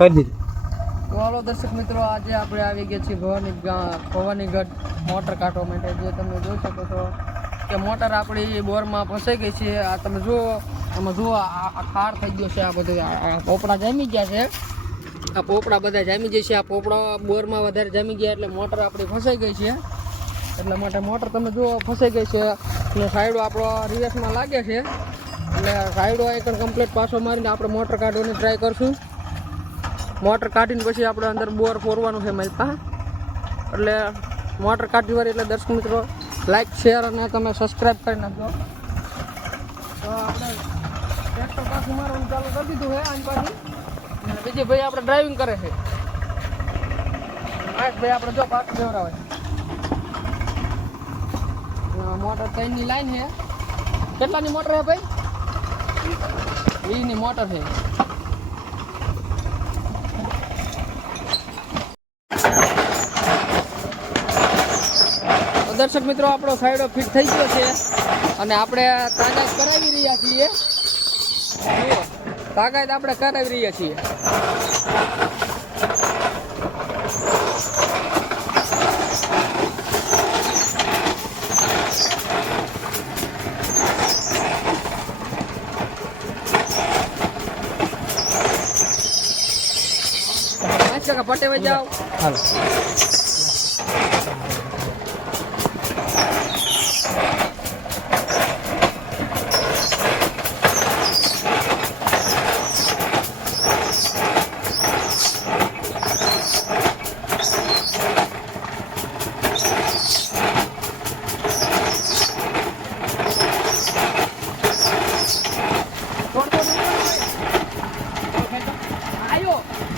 કરી દીધી. હાલો દર્શક મિત્રો, આજે આપણે આવી ગયા છીએ ભવાની ભવાનીગઢ મોટર કાઢવા માટે. જે તમે જોઈ શકો છો કે મોટર આપણી બોરમાં ફસાઈ ગઈ છે. આ તમે જુઓ, આમાં જુઓ, આ ખાર થઈ ગયો છે. આ બધું પોપડા જામી ગયા છે. આ પોપડા બધા જામી છે. આ પોપડા બોરમાં વધારે જામી ગયા એટલે મોટર આપણી ફસાઈ ગઈ છે. એટલા માટે મોટર તમે જુઓ, ફસાઈ ગઈ છે. અને સાઈડો આપણો રિવર્સમાં લાગે છે. એટલે સાઈડો એક કમ્પ્લીટ પાછો મારીને આપણે મોટર કાઢવાની ટ્રાય કરશું. મોટર કાઢીને પછી આપણે અંદર બોર ફોરવાનું છે મારી પાસે એટલે મોટર કાઢી વાળી એટલે દર્શક મિત્રો લાઈક શેર અને તમે સબસ્ક્રાઈબ કરી નાખજો. તો આપણે ટ્રેક્ટર પાછું મારવાનું ચાલુ કરી દીધું છે આની પાછું. અને બીજી ભાઈ આપણે ડ્રાઇવિંગ કરે છે. આ ભાઈ આપણે જો પાછું દેવરાવે મોટર ત્રણની લાઈન છે. કેટલાની મોટર છે ભાઈ? વીસની મોટર છે. દર્શક મિત્રો, આપણો સાઈડો ફિટ થઈ ગયો છે અને આપણે તાકાત કરાવી રહ્યા છીએ. જુઓ, તાકાત આપણે કરાવી રહ્યા છીએ. પટેવાઈ જાઓ હાલો થોડું થોડું આયો થઈ ગયું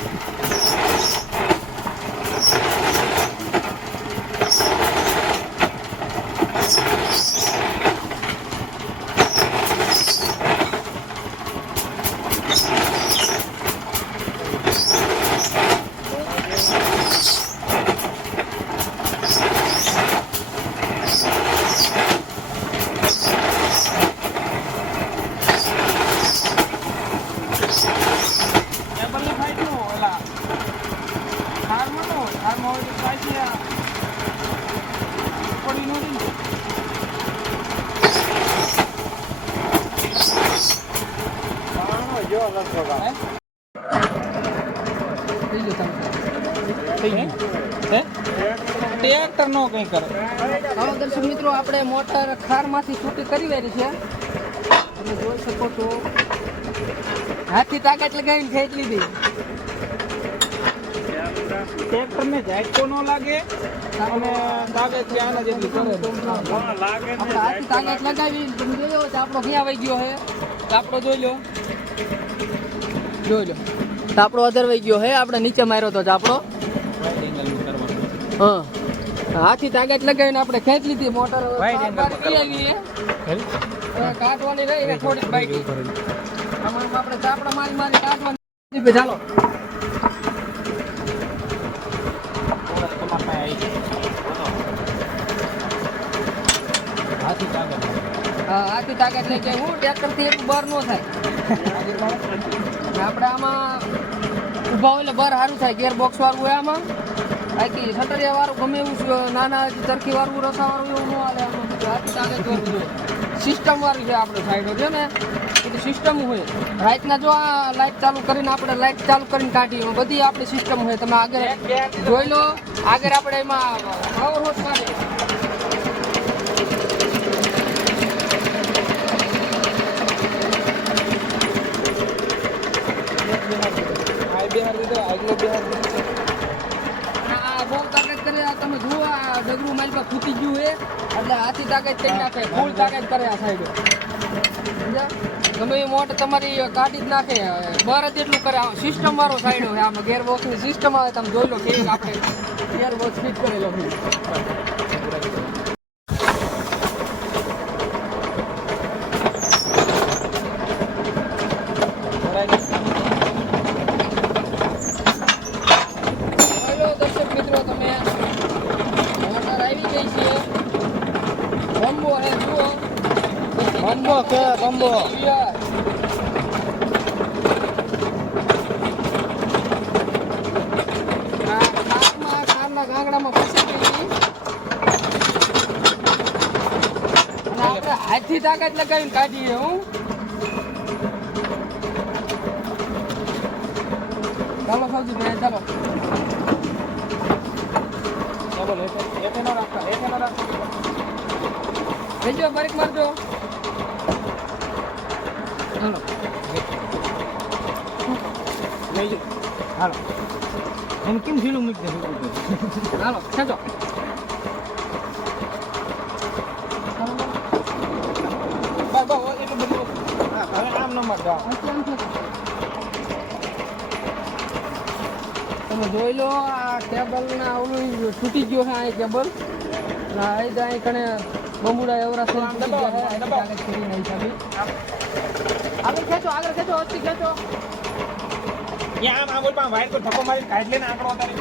તમે થઈ ગયું હે મિત્રો આપણે મોટર ખારમાંથી છૂટી કરી. વેરી છે તમે જોઈ શકો છો હાથથી તાકાત લગાવીને ખેંચ લીધી ટ્રેક્ટર ને ઝાટકો ન લાગે અને લાગે તાકાત લગાવી તમે જોયો આપણો ક્યાં વહી ગયો છે આપણો જોઈ લો જોઈ લો. તો આપણો અધર વહી ગયો હે આપણે નીચે માર્યો તો આપણો. હા. હાથી તાગાત લગાવીને આપણે ખેંચ લીધી મોટર કાઢવાની રહી ને થોડીક બાઈક આપણે ચાપડા મારી મારી કાઢવાની ચાલો. હા હાથી તાકાત લઈ જાય. હું ટ્રેક્ટરથી એક બર નો થાય. આપણે આમાં ઊભા હોય એટલે બર સારું થાય. ગેર બોક્સ વાળું હોય આમાં. બાકી સટરિયા વાળું ગમે એવું નાના ચરખી વાળું રસા વાળું એવું ન હાલે આમાં. બધું હાથી જોઈએ સિસ્ટમ વાળી છે આપણે સાઈડો છે ને? બધી સિસ્ટમ હોય. રાતના જો આ લાઇટ ચાલુ કરીને આપણે લાઇટ ચાલુ કરીને કાઢીએ બધી આપણી સિસ્ટમ હોય. તમે આગળ જોઈ લો. આગળ આપણે એમાં પાવર આ બહુ તાકાત કરે તમે જુઓ, આ ડગરું મારી પાસે ગયું છે. એટલે હાથી તાકાત કરી નાખે, ફૂલ તાકાત કરે આ સાઈડે. એ મોટ તમારી કાઢી જ નાખે. બર જ એટલું કરે. સિસ્ટમ વાળો સાઈડ હોય આમાં ગેર બોક્સની સિસ્ટમ આવે, તમે જોઈ લો કેવી ગેર બોક્સ ફિટ કરેલો ઓકે કોમ્બો હાથથી તાકાત લગાવીને કાઢીએ હું ચાલો સૌથી ભાઈ ચાલો ચાલો એક લેતે નો રાખતા લેતે નો રાખતા બીજો બરેક મારજો ચાલો લઈ જાઓ હાલો. એમ કેમ ઢીલું મૂકી દે? હાલો ખેંચો. તમે જોઈ લો આ કેબલ ના ઓલું તૂટી ગયો છે આ કેબલ અહીં કણે બમુડા એવરા છે થોડું થોડું હતું ને છે દબાવો. આગળ કરાવી ને હિસાબે જો ખેંચો આગળ ખેંચો અસ્તી ખેંચો ત્યાં આમ બોલ પણ વાયર પર ધક્કો મારી કાઢ લેને આંકડો તારી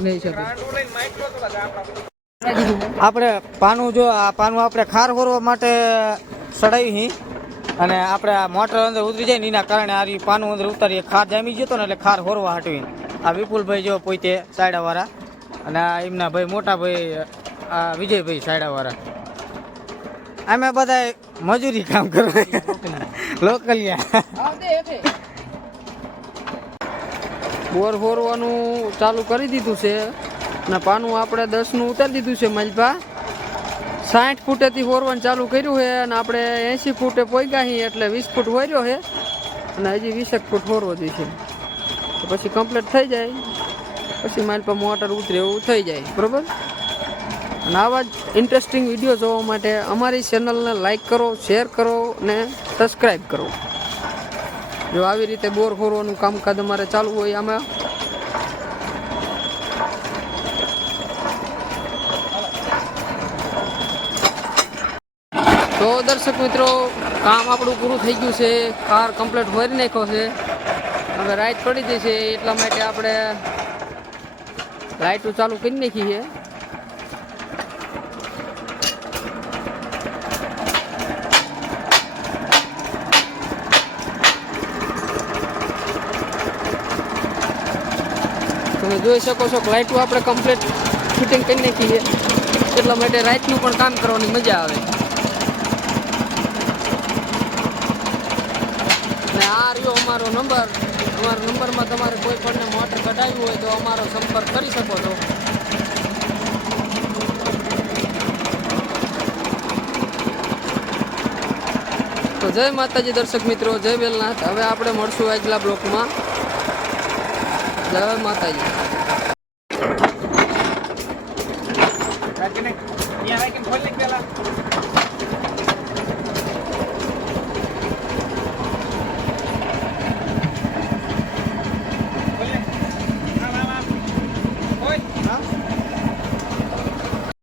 નહીં શકે. આપણે પાનું જો આ પાનું આપણે ખાર હોરવા માટે સડાવી હી. અને આપણે આ મોટર અંદર ઉતરી જાય ને એના કારણે આ પાનું અંદર ઉતારીએ ખાર જામી ગયો હતો ને એટલે ખાર હોરવા હટવી આ વિપુલભાઈ જો પોતે સાયડાવાળા. અને આ એમના ભાઈ મોટા ભાઈ આ વિજયભાઈ સાયડાવાળા. અમે બધા મજૂરી કામ કરવા. લોકલિયા. બોર હોરવાનું ચાલુ કરી દીધું છે. ને પાનું આપણે દસનું ઉતારી દીધું છે મલભા. સાઠ ફૂટેથી હોરવાનું ચાલુ કર્યું છે અને આપણે એંસી ફૂટે પોઈગા છીએ એટલે વીસ ફૂટ હોર્યો છે. અને હજી વીસેક ફૂટ હોરવો છે. પછી કમ્પ્લીટ થઈ જાય. પછી મારી મોટર ઉતરે એવું થઈ જાય. બરાબર? અને આવા જ ઇન્ટરેસ્ટિંગ વીડિયો જોવા માટે અમારી ચેનલને લાઈક કરો, શેર કરો ને સબસ્ક્રાઈબ કરો. જો આવી રીતે બોર ખોરવાનું કામકાજ અમારે ચાલુ હોય આમાં. તો દર્શક મિત્રો, કામ આપણું પૂરું થઈ ગયું છે. કાર કમ્પ્લીટ ભરી નાખ્યો છે. હવે રાઈટ પડી જશે એટલા માટે આપણે લાઇટો ચાલુ કરી નાખી છે. તમે જોઈ શકો છો કે લાઇટો આપણે કમ્પ્લીટ ફિટિંગ કરી નાખી છે. એટલા માટે રાઈટનું પણ કામ કરવાની મજા આવે. ને આ રહ્યો અમારો નંબર અમારા નંબરમાં તમારે કોઈ પણને મોટર કઢાવ્યું હોય તો અમારો સંપર્ક કરી શકો છો. તો જય માતાજી દર્શક મિત્રો, જય બેલનાથ. હવે આપણે મળશું આગલા બ્લોકમાં જય માતાજી. કે નહીં? અહીંયા રાખીને ખોલી પેલા